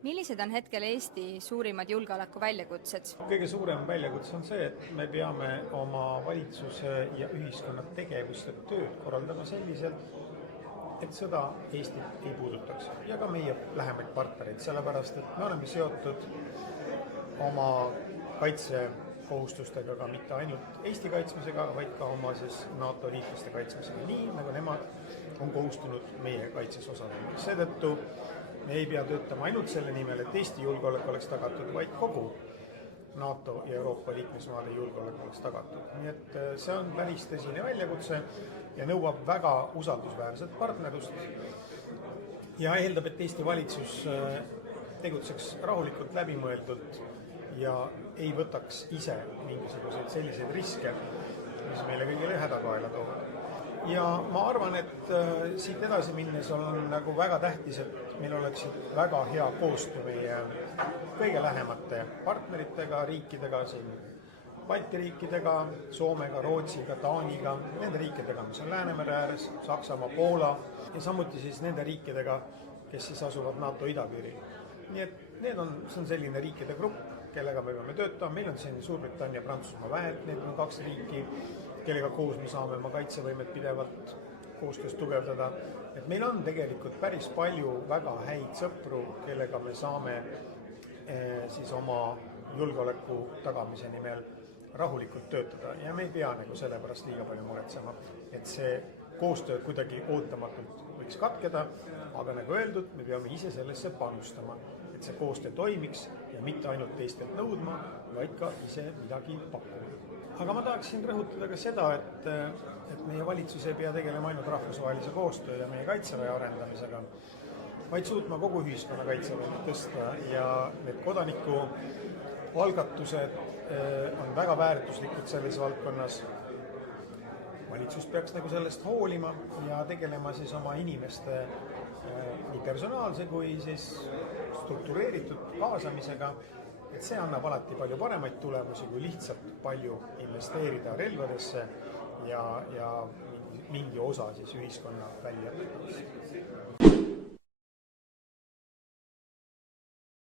Millised on hetkel Eesti suurimad julgeoleku väljakutsed? Kõige suurem väljakutse on see, et me peame oma valitsuse ja ühiskonna tegevust ja tööd korraldama selliselt, et sõda Eestit ei puudutaks ja ka meie lähemaid partnereid, sellepärast et me oleme seotud oma kaitsekohustustega ka mitte ainult Eesti kaitsmisega, vaid ka oma NATO liitlaste kaitsmisega, nii nagu nemad on kohustunud meie kaitses osalema. Seetõttu me ei pea töötama ainult selle nimel, et Eesti julgeolek oleks tagatud, vaid kogu NATO ja Euroopa liikmesmaade julgeolek oleks tagatud. Nii et see on päris tõsine väljakutse ja nõuab väga usaldusväärset partnerlust ja eeldab, et Eesti valitsus tegutseks rahulikult, läbimõeldult ja ei võtaks ise mingisuguseid selliseid riske, mis meile kõigile hädakaela toovad. Ja ma arvan, et siit edasi minnes on nagu väga tähtis, et meil oleks väga hea koostöö meie kõige lähemate partneritega, riikidega, siin Balti riikidega, Soomega, Rootsiga, Taaniga, nende riikidega, mis on Läänemere ääres, Saksamaa, Poola ja samuti nende riikidega, kes asuvad NATO idapiiril. Nii et see on selline riikide grupp, kellega me peame töötama. Meil on siin Suurbritannia, Prantsusmaa väed, need on 2 riiki, kellega koos me saame oma kaitsevõimet pidevalt koostöös tugevdada. Et meil on tegelikult päris palju väga häid sõpru, kellega me saame oma julgeoleku tagamise nimel rahulikult töötada ja me ei pea selle pärast liiga palju muretsema, et see koostöö kuidagi ootamatult võiks katkeda, aga nagu öeldud, me peame ise sellesse panustama, et see koostöö toimiks ja mitte ainult teistelt nõudma, vaid ka ise midagi pakkuma. Aga ma tahaksin rõhutada ka seda, et meie valitsus ei pea tegelema ainult rahvusvahelise koostöö ja meie kaitseväe arendamisega, vaid suutma kogu ühiskonna kaitsevõimet tõsta ja need kodanikualgatused on väga väärtuslikud selles valdkonnas. Valitsus peaks sellest hoolima ja tegelema oma inimeste nii personaalse kui struktureeritud kaasamisega, et see annab alati palju paremaid tulemusi, kui lihtsalt palju investeerida relvadesse ja mingi osa ühiskonna väljaõpetamisse.